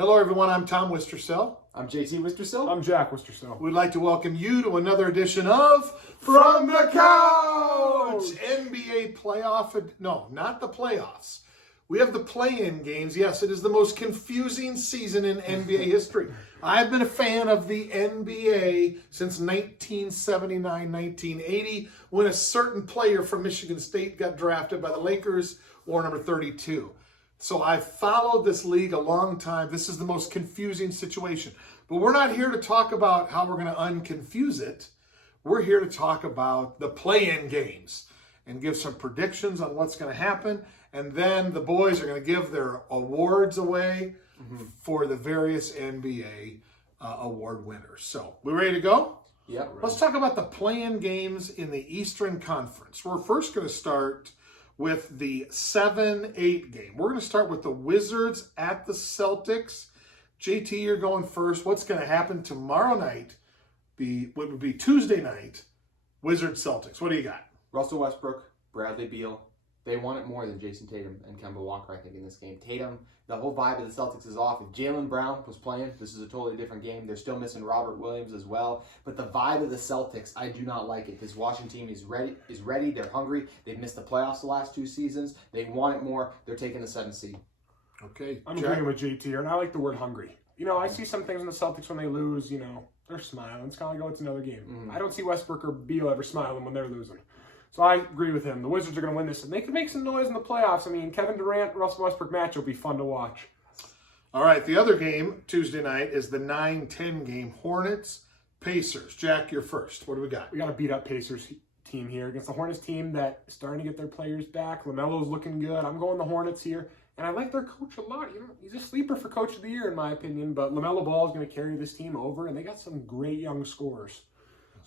Hello, everyone. I'm Tom Wistersell. I'm JT Wistersell. I'm Jack Wistersell. We'd like to welcome you to another edition of From the Couch! NBA playoff. No, not the playoffs. We have the play-in games. Yes, it is the most confusing season in NBA history. I've been a fan of the NBA since 1979-1980 when a certain player from Michigan State got drafted by the Lakers, or number 32. So I've followed this league a long time. This is the most confusing situation. But we're not here to talk about how we're going to unconfuse it. We're here to talk about the play-in games and give some predictions on what's going to happen. And then the boys are going to give their awards away for the various NBA award winners. So, we ready to go? Yep. Right. Let's talk about the play-in games in the Eastern Conference. We're first going to start with the 7-8 game. We're going to start with the Wizards at the Celtics. JT, you're going first. What's going to happen tomorrow night? What would be Tuesday night? Wizards Celtics. What do you got? Russell Westbrook, Bradley Beal. They want it more than Jason Tatum and Kemba Walker, I think, in this game. Tatum, the whole vibe of the Celtics is off. If Jaylen Brown was playing, this is a totally different game. They're still missing Robert Williams as well. But the vibe of the Celtics, I do not like it. This Washington team is ready. They're hungry. They've missed the playoffs the last 2 seasons. They want it more. They're taking the 7th seed. Okay. I'm agreeing with JT here, and I like the word hungry. You know, I see some things in the Celtics when they lose, they're smiling. It's kind of like, oh, it's another game. I don't see Westbrook or Beal ever smiling when they're losing. So I agree with him. The Wizards are going to win this, and they could make some noise in the playoffs. I mean, Kevin Durant, Russell Westbrook match will be fun to watch. All right, the other game Tuesday night is the 9-10 game, Hornets, Pacers. Jack, you're first. What do we got? We got to beat up Pacers team here against the Hornets team that is starting to get their players back. LaMelo's looking good. I'm going the Hornets here, and I like their coach a lot. He's a sleeper for Coach of the Year, in my opinion, but LaMelo Ball is going to carry this team over, and they got some great young scorers.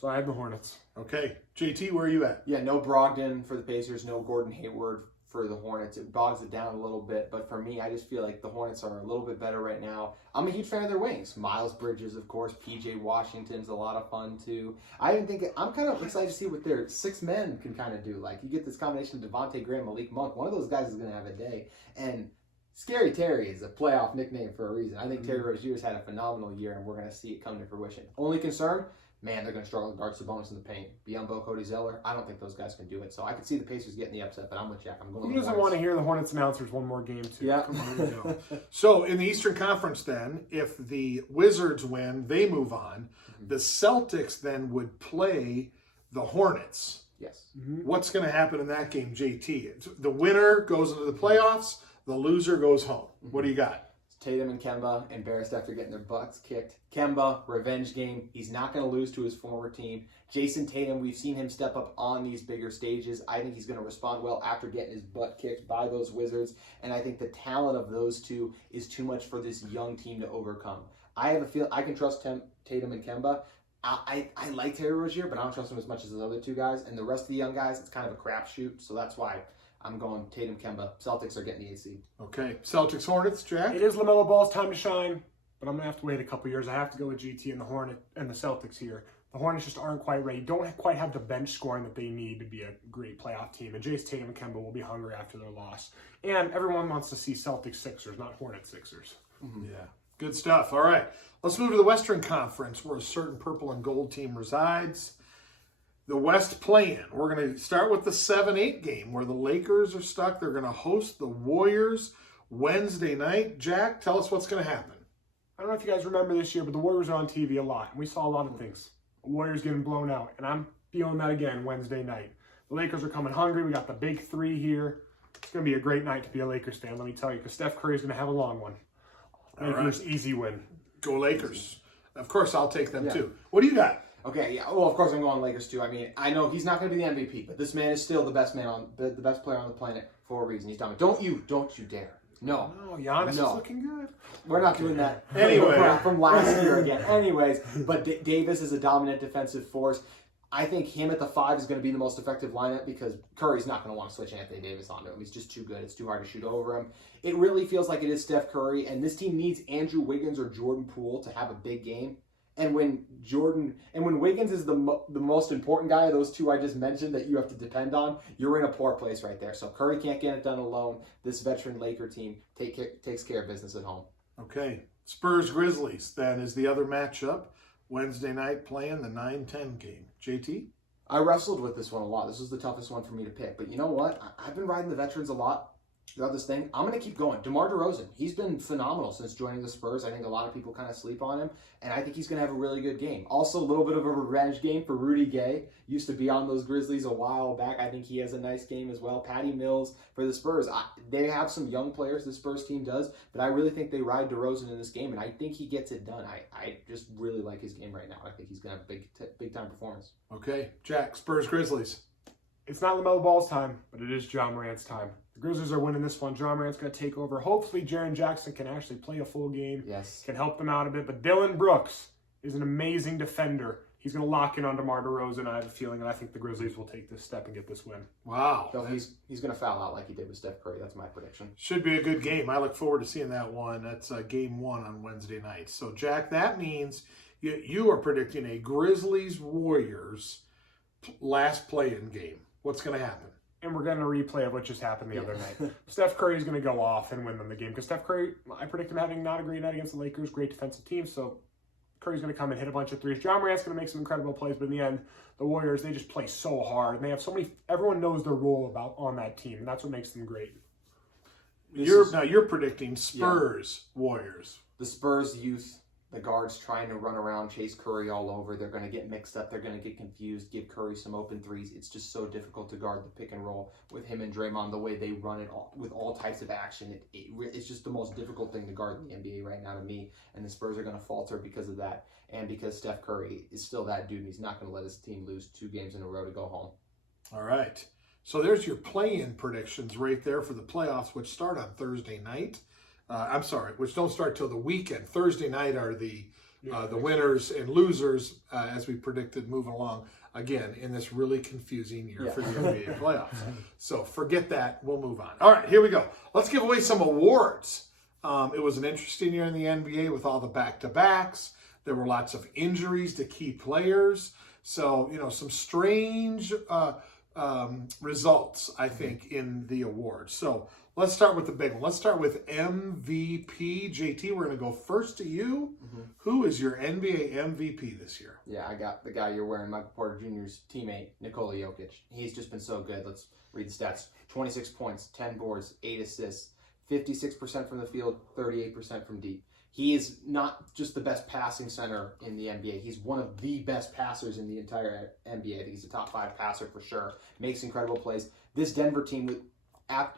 So I have the Hornets. Okay. JT, where are you at? Yeah, no Brogdon for the Pacers, no Gordon Hayward for the Hornets. It bogs it down a little bit, but for me, I just feel like the Hornets are a little bit better right now. I'm a huge fan of their wings. Miles Bridges, of course. PJ Washington's a lot of fun, too. I'm kind of excited to see what their 6 men can kind of do. Like, you get this combination of Devontae Graham, Malik Monk. One of those guys is going to have a day. And Scary Terry is a playoff nickname for a reason. I think Terry Rozier's had a phenomenal year, and we're going to see it come to fruition. Only concern, man, they're going to struggle to guard Sabonis in the paint. Biombo, Cody Zeller, I don't think those guys can do it. So I could see the Pacers getting the upset, but I'm with Jack. I'm going Who doesn't want to hear the Hornets announcers one more game, too? Yeah. So in the Eastern Conference then, if the Wizards win, they move on. The Celtics then would play the Hornets. Yes. What's going to happen in that game, JT? The winner goes into the playoffs. The loser goes home. What do you got? Tatum and Kemba embarrassed after getting their butts kicked. Kemba, revenge game. He's not going to lose to his former team. Jason Tatum, we've seen him step up on these bigger stages. I think he's going to respond well after getting his butt kicked by those Wizards. And I think the talent of those two is too much for this young team to overcome. I have a feel I can trust Tatum and Kemba. I like Terry Rozier, but I don't trust him as much as the other 2 guys. And the rest of the young guys, it's kind of a crapshoot. So that's why I'm going Tatum, Kemba. Celtics are getting the 8th seed. Okay. Celtics, Hornets, Jack? It is LaMelo Ball's time to shine, but I'm going to have to wait a couple years. I have to go with GT and the Celtics here. The Hornets just aren't quite ready. Don't quite have the bench scoring that they need to be a great playoff team. And Jason Tatum and Kemba will be hungry after their loss. And everyone wants to see Celtics Sixers, not Hornets Sixers. Yeah. Good stuff. All right. Let's move to the Western Conference where a certain purple and gold team resides. The West play-in. We're going to start with the 7-8 game where the Lakers are stuck. They're going to host the Warriors Wednesday night. Jack, tell us what's going to happen. I don't know if you guys remember this year, but the Warriors are on TV a lot. And we saw a lot of things. The Warriors getting blown out. And I'm feeling that again Wednesday night. The Lakers are coming hungry. We got the big 3 here. It's going to be a great night to be a Lakers fan, let me tell you, because Steph Curry is going to have a long one. Lakers, easy win. Go Lakers. Of course, I'll take them too. What do you got? Okay, yeah. Well, of course I'm going Lakers too. I mean, I know he's not going to be the MVP, but this man is still the best player on the planet for a reason. He's telling me, don't you dare. No. No, Giannis is looking good. We're not doing that. Anyway. From last year again. Anyways, but Davis is a dominant defensive force. I think him at the 5 is going to be the most effective lineup because Curry's not going to want to switch Anthony Davis onto him. He's just too good. It's too hard to shoot over him. It really feels like it is Steph Curry, and this team needs Andrew Wiggins or Jordan Poole to have a big game. And when Wiggins is the most important guy of those 2 I just mentioned that you have to depend on, you're in a poor place right there. So Curry can't get it done alone. This veteran Laker team takes care of business at home. Okay. Spurs Grizzlies then is the other matchup. Wednesday night playing the 9-10 game. JT? I wrestled with this one a lot. This was the toughest one for me to pick. But you know what? I've been riding the veterans a lot throughout this thing. I'm going to keep going. DeMar DeRozan, he's been phenomenal since joining the Spurs. I think a lot of people kind of sleep on him, and I think he's going to have a really good game. Also, a little bit of a revenge game for Rudy Gay. Used to be on those Grizzlies a while back. I think he has a nice game as well. Patty Mills for the Spurs. They have some young players, the Spurs team does, but I really think they ride DeRozan in this game, and I think he gets it done. I just really like his game right now. I think he's going to have a big-time performance. Okay. Jack, Spurs Grizzlies. It's not LaMelo Ball's time, but it is John Morant's time. The Grizzlies are winning this one. John Morant's going to take over. Hopefully, Jaren Jackson can actually play a full game. Yes. Can help them out a bit. But Dylan Brooks is an amazing defender. He's going to lock in on DeMar DeRozan. I have a feeling, and I think the Grizzlies will take this step and get this win. Wow. So he's going to foul out like he did with Steph Curry. That's my prediction. Should be a good game. I look forward to seeing that one. That's game 1 on Wednesday night. So, Jack, that means you are predicting a Grizzlies-Warriors last play-in game. What's going to happen? And we're going to replay of what just happened the other night. Steph Curry is going to go off and win them the game. Because Steph Curry, I predict him having not a great night against the Lakers. Great defensive team. So Curry's going to come and hit a bunch of threes. John Morant's going to make some incredible plays. But in the end, the Warriors, they just play so hard. And they have so many, everyone knows their role on that team. And that's what makes them great. Now you're predicting Spurs Warriors. The Spurs youth, the guards trying to run around, chase Curry all over. They're going to get mixed up. They're going to get confused, give Curry some open threes. It's just so difficult to guard the pick and roll with him and Draymond, the way they run it with all types of action. It's just the most difficult thing to guard in the NBA right now to me. And the Spurs are going to falter because of that. And because Steph Curry is still that dude, and he's not going to let his team lose 2 games in a row to go home. All right. So there's your play-in predictions right there for the playoffs, which start on Thursday night. Which don't start till the weekend. Thursday night are the winners and losers, as we predicted, moving along again in this really confusing year for the NBA playoffs. So forget that. We'll move on. All right, here we go. Let's give away some awards. It was an interesting year in the NBA with all the back-to-backs. There were lots of injuries to key players. So, some strange results, I think, in the awards. So let's start with the big one. Let's start with MVP. JT, we're going to go first to you. Mm-hmm. Who is your NBA MVP this year? Yeah, I got the guy you're wearing, Michael Porter Jr.'s teammate, Nikola Jokic. He's just been so good. Let's read the stats. 26 points, 10 boards, 8 assists, 56% from the field, 38% from deep. He is not just the best passing center in the NBA. He's one of the best passers in the entire NBA. I think he's a top 5 passer for sure. Makes incredible plays. This Denver team,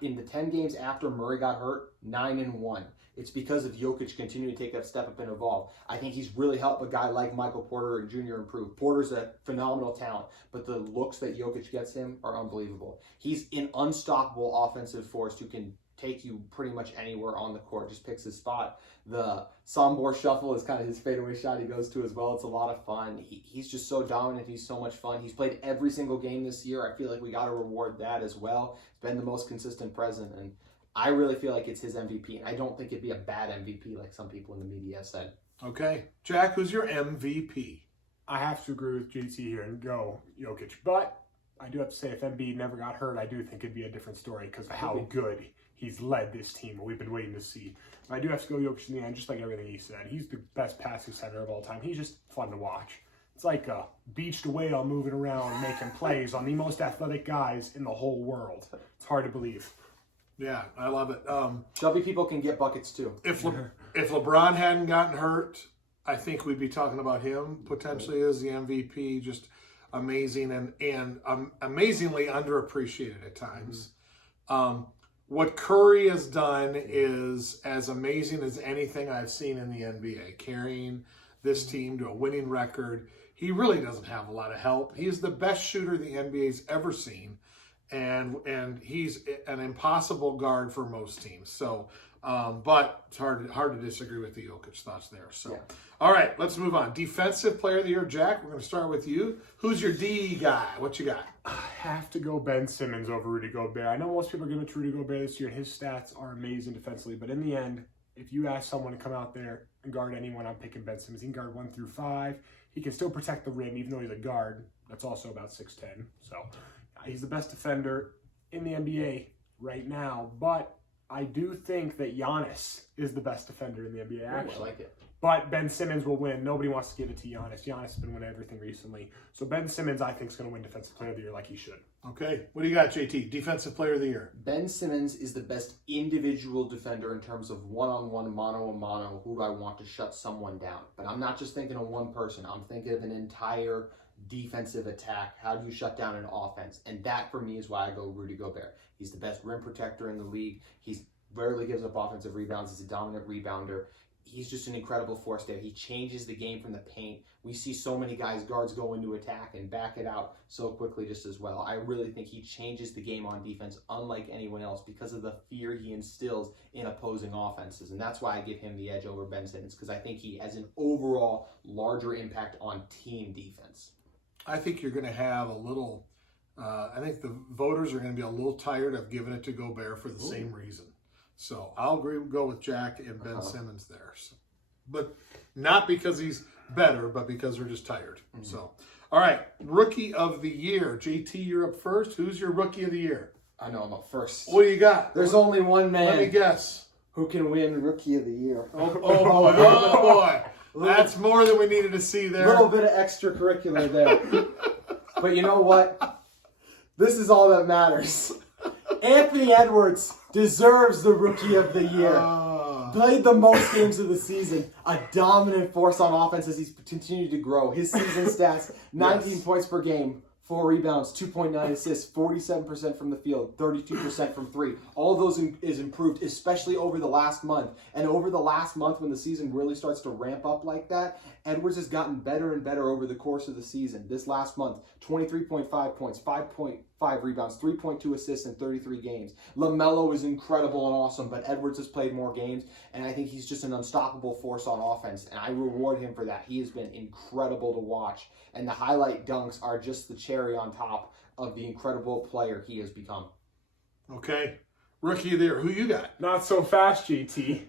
in the 10 games after Murray got hurt, 9-1. It's because of Jokic continuing to take that step up and evolve. I think he's really helped a guy like Michael Porter Jr. improve. Porter's a phenomenal talent, but the looks that Jokic gets him are unbelievable. He's an unstoppable offensive force who can take you pretty much anywhere on the court, just picks his spot. The Sombor shuffle is kind of his fadeaway shot he goes to as well. It's a lot of fun. He's just so dominant. He's so much fun. He's played every single game this year. I feel like we got to reward that as well. He's been the most consistent present, and I really feel like it's his MVP, and I don't think it'd be a bad MVP like some people in the media have said. Okay. Jack, who's your MVP? I have to agree with JT here and go Jokic, but I do have to say if Embiid never got hurt, I do think it'd be a different story because of how good he's led this team. We've been waiting to see. I do have to go Jokic in the end, just like everything he said. He's the best passing center of all time. He's just fun to watch. It's like a beached whale moving around making plays on the most athletic guys in the whole world. It's hard to believe. Yeah, I love it. Chubby people can get buckets too. If LeBron hadn't gotten hurt, I think we'd be talking about him potentially as the MVP. Just amazing and amazingly underappreciated at times. What Curry has done is as amazing as anything I've seen in the NBA, carrying this team to a winning record. He really doesn't have a lot of help. He's the best shooter the NBA's ever seen, and he's an impossible guard for most teams. So, but it's hard to disagree with the Jokic thoughts there. So, yeah. All right, let's move on. Defensive Player of the Year, Jack. We're going to start with you. Who's your D guy? What you got? I have to go Ben Simmons over Rudy Gobert. I know most people are giving it to Rudy Gobert this year, and his stats are amazing defensively. But in the end, if you ask someone to come out there and guard anyone, I'm picking Ben Simmons. He can guard 1 through 5. He can still protect the rim, even though he's a guard. That's also about 6'10". So he's the best defender in the NBA right now. But I do think that Giannis is the best defender in the NBA, actually. I like it. But Ben Simmons will win. Nobody wants to give it to Giannis. Giannis has been winning everything recently. So Ben Simmons, I think, is going to win Defensive Player of the Year like he should. Okay. What do you got, JT? Defensive Player of the Year. Ben Simmons is the best individual defender in terms of one-on-one, mano-a-mano, who do I want to shut someone down. But I'm not just thinking of one person. I'm thinking of an entire defensive attack. How do you shut down an offense? And that, for me, is why I go Rudy Gobert. He's the best rim protector in the league. He rarely gives up offensive rebounds. He's a dominant rebounder. He's just an incredible force there. He changes the game from the paint. We see so many guards go into attack and back it out so quickly just as well. I really think he changes the game on defense unlike anyone else because of the fear he instills in opposing offenses. And that's why I give him the edge over Ben Simmons, because I think he has an overall larger impact on team defense. I think you're going to have a little, I think the voters are going to be a little tired of giving it to Gobert for the same reason. So I'll go with Jack and Ben Simmons there. So, but not because he's better, but because they're just tired. So, all right, Rookie of the Year. JT, you're up first. Who's your Rookie of the Year? I know I'm up first. What do you got? There's only one man. Let me guess. Who can win Rookie of the Year? Oh boy. Oh boy. That's more than we needed to see there. A little bit of extracurricular there. But you know what? This is all that matters. Anthony Edwards deserves the Rookie of the Year. Played the most games of the season. A dominant force on offense as he's continued to grow. His season stats, 19 points per game, 4 rebounds, 2.9 assists, 47% from the field, 32% from 3. All of those is improved, especially over the last month. And over the last month, when the season really starts to ramp up like that, Edwards has gotten better and better over the course of the season. This last month, 23.5 points, 5.5 rebounds, 3.2 assists in 33 games. LaMelo is incredible and awesome, but Edwards has played more games, and I think he's just an unstoppable force on offense, and I reward him for that. He has been incredible to watch, and the highlight dunks are just the cherry on top of the incredible player he has become. Okay. Rookie of the Year. Who you got? Not so fast, JT.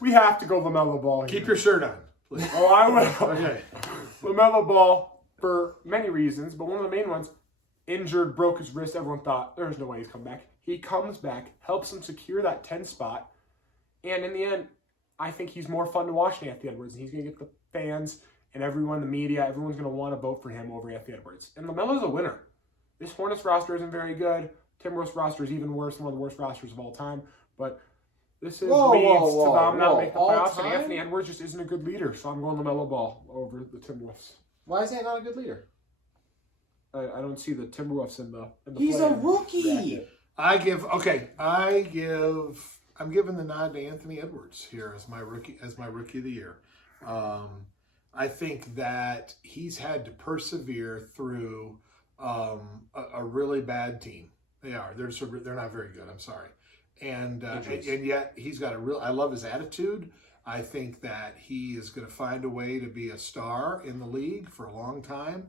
We have to go LaMelo Ball here. Keep your shirt on, please. Oh, I will. Okay. LaMelo Ball, for many reasons, but one of the main ones, injured, broke his wrist. Everyone thought, there's no way he's coming back. He comes back, helps him secure that 10 spot, and in the end, I think he's more fun to watch than Anthony Edwards, and he's going to get the fans and everyone, the media, everyone's going to want to vote for him over Anthony Edwards. And LaMelo's a winner. This Hornets roster isn't very good. Timberwolves roster is even worse, one of the worst rosters of all time. But this is leads to them not making the playoffs, and Anthony Edwards just isn't a good leader. So I'm going LaMelo Ball over the Timberwolves. Why is he not a good leader? I don't see the Timberwolves in the He's a rookie. bracket. I'm giving the nod to Anthony Edwards here as my rookie of the year. I think that he's had to persevere through a really bad team. They're not very good. I'm sorry, and yet he's got I love his attitude. I think that he is going to find a way to be a star in the league for a long time.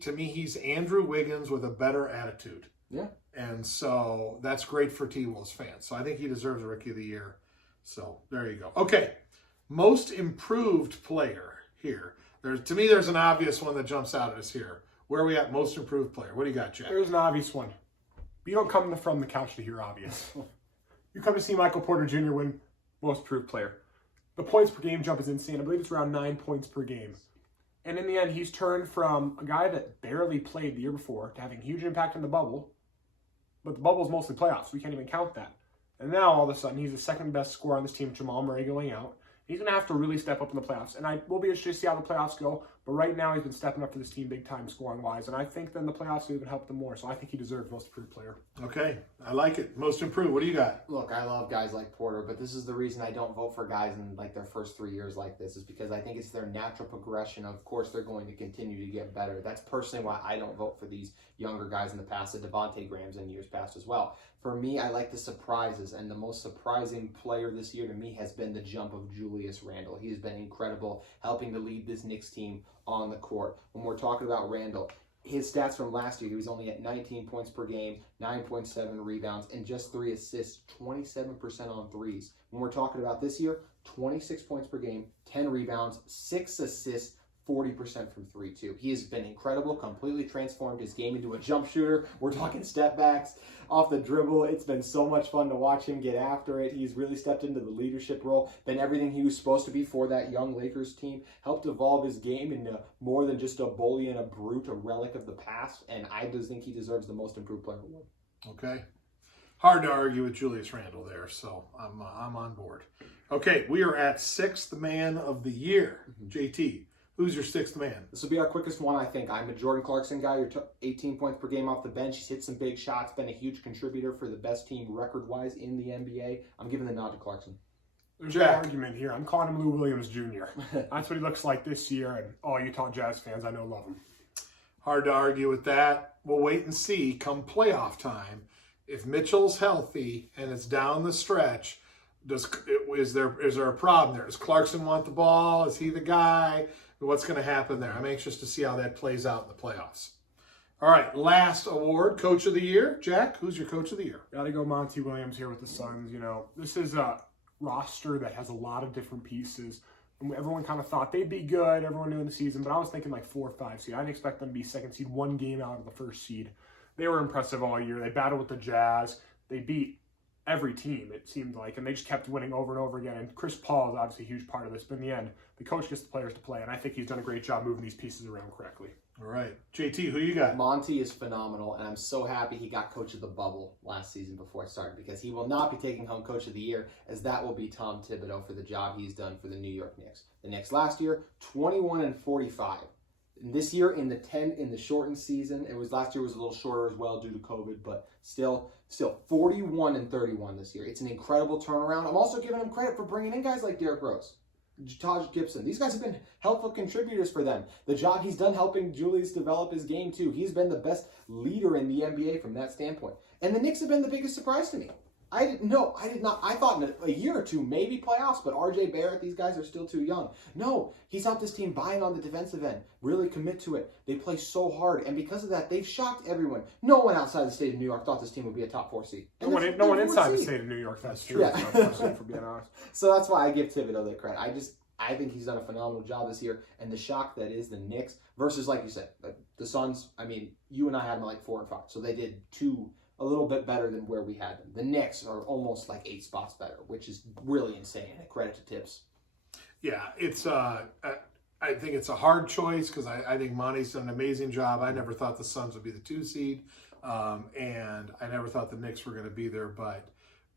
To me, he's Andrew Wiggins with a better attitude. Yeah. And so that's great for T-Wolves fans. So I think he deserves a Rookie of the Year. So there you go. Okay. Most improved player here. To me, there's an obvious one that jumps out at us here. Where are we at? Most improved player. What do you got, Jack? There's an obvious one. You don't come from the couch to hear obvious. You come to see Michael Porter Jr. win most improved player. The points per game jump is insane. I believe it's around 9 points per game. And in the end, he's turned from a guy that barely played the year before to having a huge impact in the bubble. But the bubble's mostly playoffs. We can't even count that. And now, all of a sudden, he's the second best scorer on this team, Jamal Murray going out. He's going to have to really step up in the playoffs. And we'll be interested to see how the playoffs go. But right now, he's been stepping up for this team big time scoring-wise. And I think then the playoffs will even help them more. So I think he deserves most improved player. Okay. I like it. Most improved. What do you got? Look, I love guys like Porter, but this is the reason I don't vote for guys in like their first 3 years like this, is because I think it's their natural progression. Of course, they're going to continue to get better. That's personally why I don't vote for these younger guys in the past, the Devontae Grahams in years past as well. For me, I like the surprises, and the most surprising player this year to me has been the jump of Julius Randle. He has been incredible, helping to lead this Knicks team on the court. When we're talking about Randle, his stats from last year, he was only at 19 points per game, 9.7 rebounds, and just 3 assists, 27% on threes. When we're talking about this year, 26 points per game, 10 rebounds, 6 assists, 40% from 3 too. He has been incredible, completely transformed his game into a jump shooter. We're talking step backs off the dribble. It's been so much fun to watch him get after it. He's really stepped into the leadership role, been everything he was supposed to be for that young Lakers team, helped evolve his game into more than just a bully and a brute, a relic of the past, and I just think he deserves the most improved player award. Okay. Hard to argue with Julius Randle there, so I'm on board. Okay, we are at sixth man of the year. JT, who's your sixth man? This will be our quickest one, I think. I'm a Jordan Clarkson guy. You're 18 points per game off the bench. He's hit some big shots, been a huge contributor for the best team record-wise in the NBA. I'm giving the nod to Clarkson. There's no argument here. I'm calling him Lou Williams Jr. That's what he looks like this year, and all Utah Jazz fans I know love him. Hard to argue with that. We'll wait and see come playoff time. If Mitchell's healthy and it's down the stretch, is there a problem there? Does Clarkson want the ball? Is he the guy? What's going to happen there? I'm anxious to see how that plays out in the playoffs. All right, last award, Coach of the Year. Jack, who's your Coach of the Year? Got to go Monty Williams here with the Suns. You know, this is a roster that has a lot of different pieces. Everyone kind of thought they'd be good, everyone knew in the season, but I was thinking like 4 or 5 seed. I didn't expect them to be second seed, one game out of the first seed. They were impressive all year. They battled with the Jazz. They beat every team, it seemed like, and they just kept winning over and over again. And Chris Paul is obviously a huge part of this, but in the end, the coach gets the players to play, and I think he's done a great job moving these pieces around correctly. All right. JT, who you got? Monty is phenomenal, and I'm so happy he got Coach of the Bubble last season before it started, because he will not be taking home Coach of the Year, as that will be Tom Thibodeau for the job he's done for the New York Knicks. The Knicks last year, 21-45. This year in the shortened season, last year was a little shorter as well due to COVID, but still 41-31 this year. It's an incredible turnaround. I'm also giving him credit for bringing in guys like Derrick Rose, Taj Gibson. These guys have been helpful contributors for them. The job he's done helping Julius develop his game too. He's been the best leader in the NBA from that standpoint. And the Knicks have been the biggest surprise to me. I did not. I thought in a year or two, maybe playoffs, but RJ Barrett, these guys are still too young. No, he's helped this team buy in on the defensive end, really commit to it. They play so hard, and because of that, they've shocked everyone. No one outside the state of New York thought this team would be a top 4 seed. No one inside the state of New York, that's true. Yeah. For being honest. So that's why I give Thibodeau the credit. I think he's done a phenomenal job this year, and the shock that is the Knicks versus, like you said, the Suns. I mean, you and I had them like 4 and 5, so they did a little bit better than where we had them. The Knicks are almost like 8 spots better, which is really insane. And a credit to Tibbs. Yeah, it's I think it's a hard choice because I think Monty's done an amazing job. I never thought the Suns would be the 2 seed, and I never thought the Knicks were going to be there. But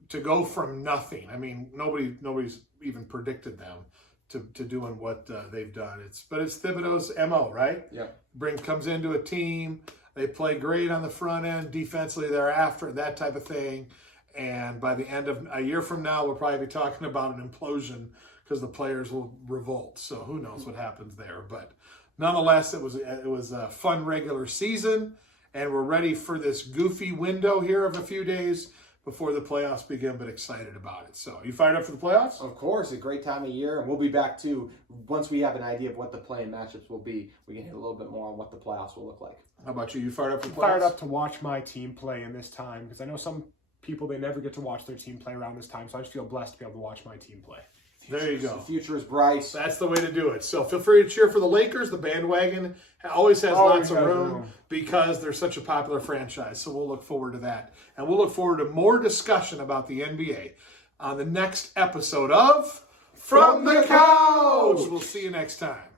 to go from nothing, I mean, nobody's even predicted them to doing what they've done. It's Thibodeau's MO, right? Yeah. Comes into a team. They play great on the front end, defensively thereafter, that type of thing. And by the end of a year from now, we'll probably be talking about an implosion because the players will revolt. So who knows what happens there. But nonetheless, it was a fun regular season, and we're ready for this goofy window here of a few days before the playoffs begin, but excited about it. So you fired up for the playoffs? Of course, a great time of year, and we'll be back too. Once we have an idea of what the play-in matchups will be, we can hit a little bit more on what the playoffs will look like. How about you? You fired up for the playoffs? Fired up to watch my team play in this time, because I know some people, they never get to watch their team play around this time, so I just feel blessed to be able to watch my team play. There you go. The future is bright. That's the way to do it. So feel free to cheer for the Lakers. The bandwagon always has lots of room because they're such a popular franchise. So we'll look forward to that. And we'll look forward to more discussion about the NBA on the next episode of From the Couch. We'll see you next time.